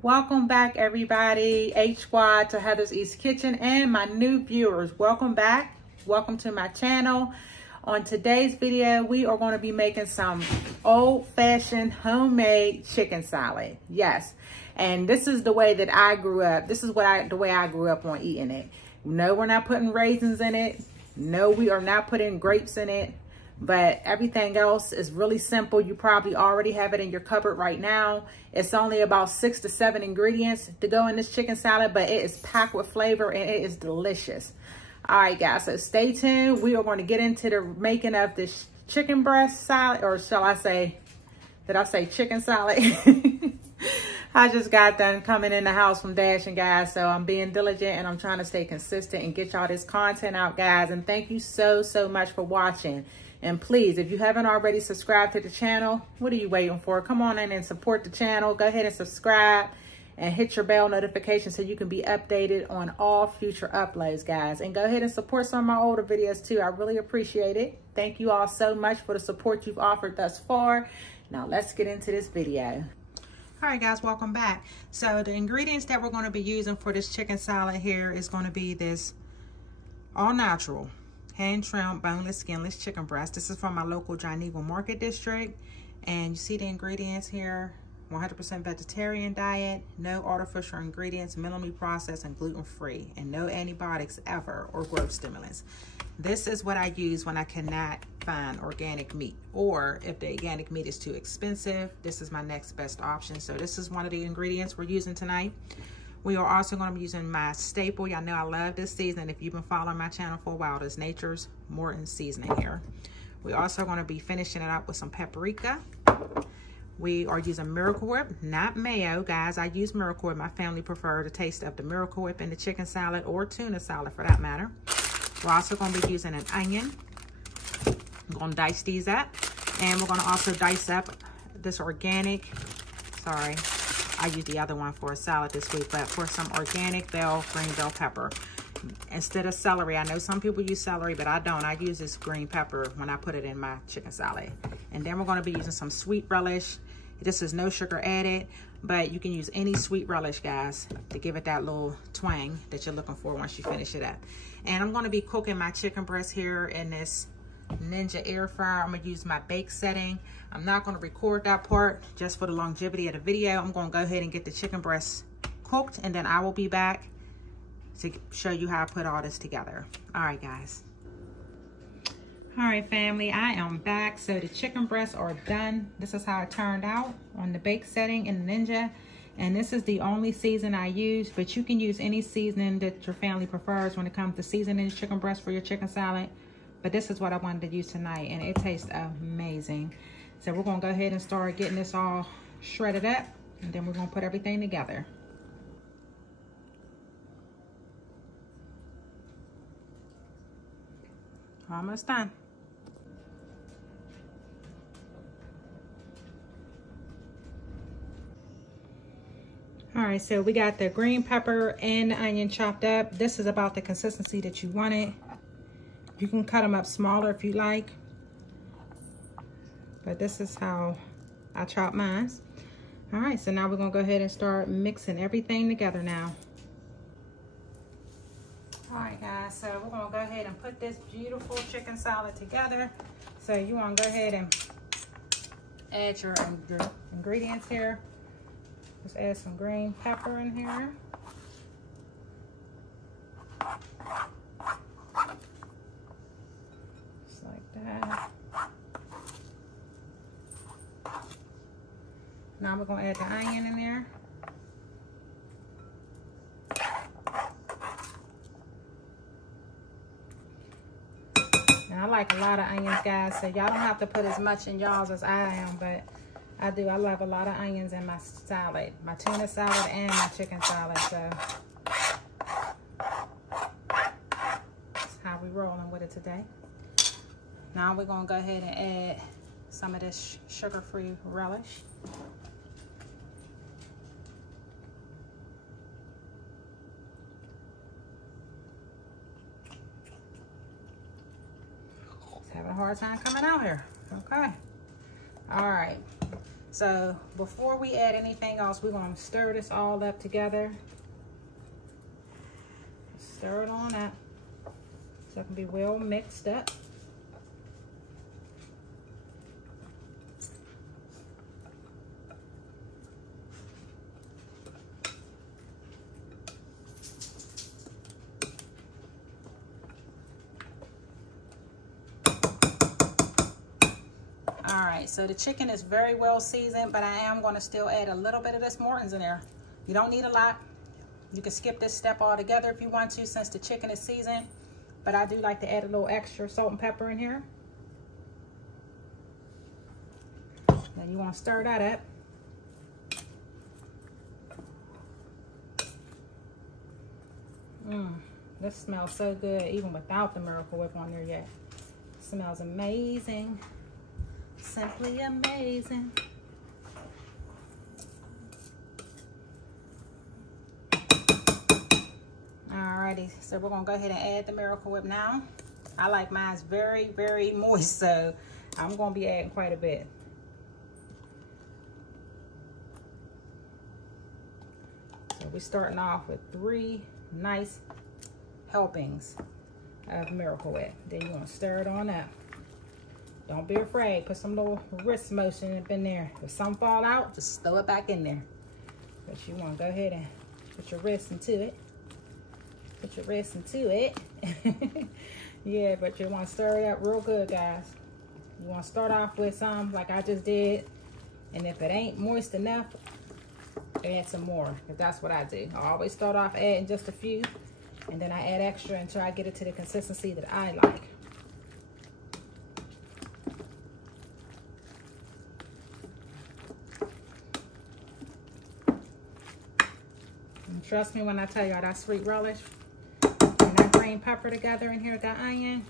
Welcome back, everybody. HY to Heather's East Kitchen, and my new viewers, welcome back. Welcome to my channel. On today's video, we are going to be making some old-fashioned homemade chicken salad. Yes, and this is the way that I grew up. This is the way I grew up on eating it. No, we're not putting raisins in it. No, we are not putting grapes in it. But everything else is really simple. You probably already have it in your cupboard right now. It's only about 6 to 7 ingredients to go in this chicken salad, but it is packed with flavor and it is delicious. All right, guys, so stay tuned. We are going to get into the making of this chicken breast salad, or shall I say, did I say chicken salad? I just got done coming in the house from dashing, guys, so I'm being diligent and I'm trying to stay consistent and get y'all this content out, guys. And thank you so much for watching. And please, if you haven't already subscribed to the channel, what are you waiting for? Come on in and support the channel. Go ahead and subscribe and hit your bell notification so you can be updated on all future uploads, guys. And go ahead and support some of my older videos too. I really appreciate it. Thank you all so much for the support you've offered thus far. Now let's get into this video. All right, guys, welcome back. So the ingredients that we're going to be using for this chicken salad here is going to be this all natural hand trimmed boneless skinless chicken breast. This is from my local Geneva Market District, and you see the ingredients here: 100% vegetarian diet, no artificial ingredients, minimally processed and gluten-free, and no antibiotics ever or growth stimulants. This is what I use when I cannot find organic meat, or if the organic meat is too expensive, this is my next best option. So this is one of the ingredients we're using tonight. We are also going to be using my staple. Y'all know I love this seasoning. If you've been following my channel for a while, there's Nature's Morton seasoning here. We're also going to be finishing it up with some paprika. We are using Miracle Whip, not mayo, guys. I use Miracle Whip. My family prefer the taste of the Miracle Whip in the chicken salad, or tuna salad for that matter. We're also going to be using an onion. I'm going to dice these up. And we're going to also dice up this organic, sorry, I used the other one for a salad this week, but for some organic green bell pepper. Instead of celery, I know some people use celery, but I don't. I use this green pepper when I put it in my chicken salad. And then we're going to be using some sweet relish. This is no sugar added, but you can use any sweet relish, guys, to give it that little twang that you're looking for once you finish it up. And I'm going to be cooking my chicken breast here in this Ninja air fryer. I'm going to use my bake setting. I'm not going to record that part just for the longevity of the video. I'm going to go ahead and get the chicken breast cooked, and then I will be back to show you how I put all this together. All right, guys. All right, family, I am back. So the chicken breasts are done. This is how it turned out on the bake setting in the Ninja. And this is the only season I use, but you can use any seasoning that your family prefers when it comes to seasoning the chicken breast for your chicken salad. But this is what I wanted to use tonight, and it tastes amazing. So we're gonna go ahead and start getting this all shredded up, and then we're gonna put everything together. Almost done. All right, so we got the green pepper and the onion chopped up. This is about the consistency that you want it. You can cut them up smaller if you like, but this is how I chop mine. All right, so now we're gonna go ahead and start mixing everything together now. All right, guys, so we're gonna go ahead and put this beautiful chicken salad together. So you wanna go ahead and add your ingredients here. Just add some green pepper in here. Just like that. Now we're gonna add the onion in there. And I like a lot of onions, guys, so y'all don't have to put as much in y'all's as I am, but I do. I love a lot of onions in my salad, my tuna salad and my chicken salad, so that's how we rolling with it today. Now we're gonna go ahead and add some of this sugar-free relish. Having a hard time coming out here. Okay. All right. So before we add anything else, we're gonna stir this all up together. Stir it on up so it can be well mixed up. All right, so the chicken is very well seasoned, but I am going to still add a little bit of this Morton's in there. You don't need a lot. You can skip this step altogether if you want to, since the chicken is seasoned, but I do like to add a little extra salt and pepper in here. Then you want to stir that up. This smells so good even without the Miracle Whip on there yet. It smells amazing. Simply amazing. Alrighty, so we're gonna go ahead and add the Miracle Whip now. I like mine's very, very moist, so I'm gonna be adding quite a bit. So we're starting off with 3 nice helpings of Miracle Whip. Then you wanna stir it on up. Don't be afraid. Put some little wrist motion up in there. If some fall out, just throw it back in there. But you want to go ahead and put your wrist into it. Put your wrist into it. Yeah, but you want to stir it up real good, guys. You want to start off with some like I just did. And if it ain't moist enough, add some more. Because that's what I do. I always start off adding just a few. And then I add extra until I get it to the consistency that I like. Trust me when I tell y'all that sweet relish and that green pepper together in here, that onion.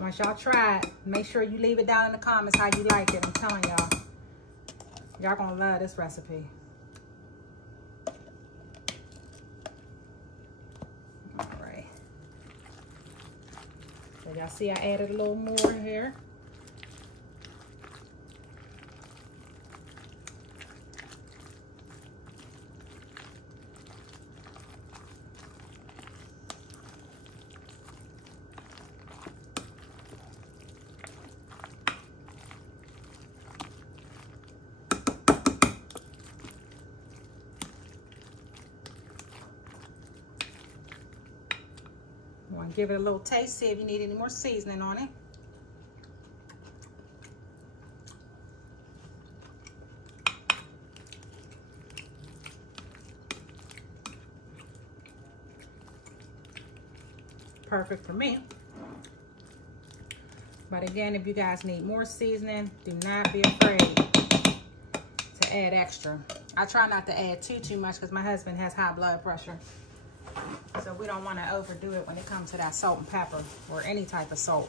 Once y'all try it, make sure you leave it down in the comments how you like it. I'm telling y'all, y'all gonna love this recipe. All right. So y'all see I added a little more here. Give it a little taste, see if you need any more seasoning on it. Perfect for me. But again, if you guys need more seasoning, do not be afraid to add extra. I try not to add too much because my husband has high blood pressure. So we don't want to overdo it when it comes to that salt and pepper or any type of salt.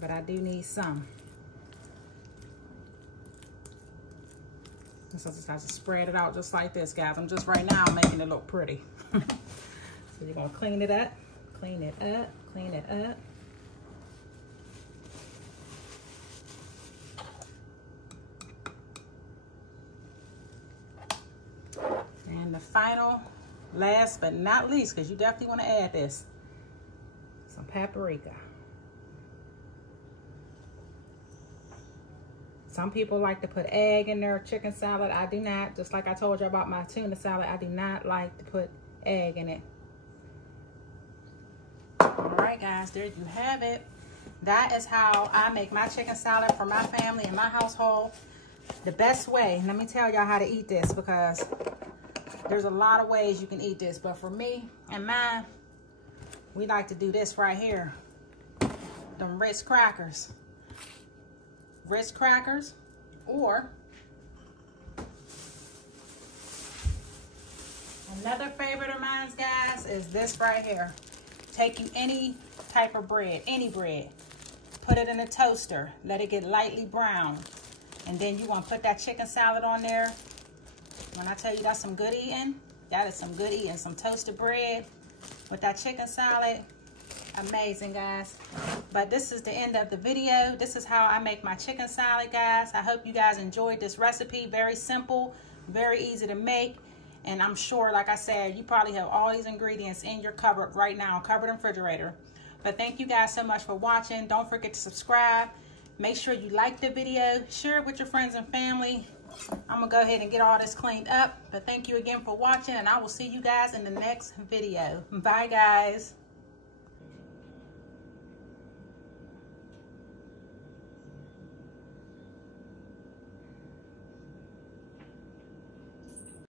But I do need some. So I just have to spread it out just like this, guys. I'm just right now making it look pretty. So you're going to clean it up, clean it up, clean it up. And the final, last but not least, because you definitely want to add this, some paprika. Some people like to put egg in their chicken salad. I do not. Just like I told you about my tuna salad, I do not like to put egg in it. All right, guys, there you have it. That is how I make my chicken salad for my family and my household. The best way, let me tell y'all how to eat this, because there's a lot of ways you can eat this, but for me and mine, we like to do this right here. Them Ritz crackers. Ritz crackers, or another favorite of mine, guys, is this right here. Take you any type of bread, any bread, put it in a toaster, let it get lightly brown, and then you want to put that chicken salad on there. When I tell you that's some good eating, that is some good eating. Some toasted bread with that chicken salad. Amazing, guys. But this is the end of the video. This is how I make my chicken salad, guys. I hope you guys enjoyed this recipe. Very simple, very easy to make. And I'm sure, like I said, you probably have all these ingredients in your cupboard right now, cupboard and refrigerator. But thank you guys so much for watching. Don't forget to subscribe. Make sure you like the video. Share it with your friends and family. I'm going to go ahead and get all this cleaned up. But thank you again for watching, and I will see you guys in the next video. Bye, guys.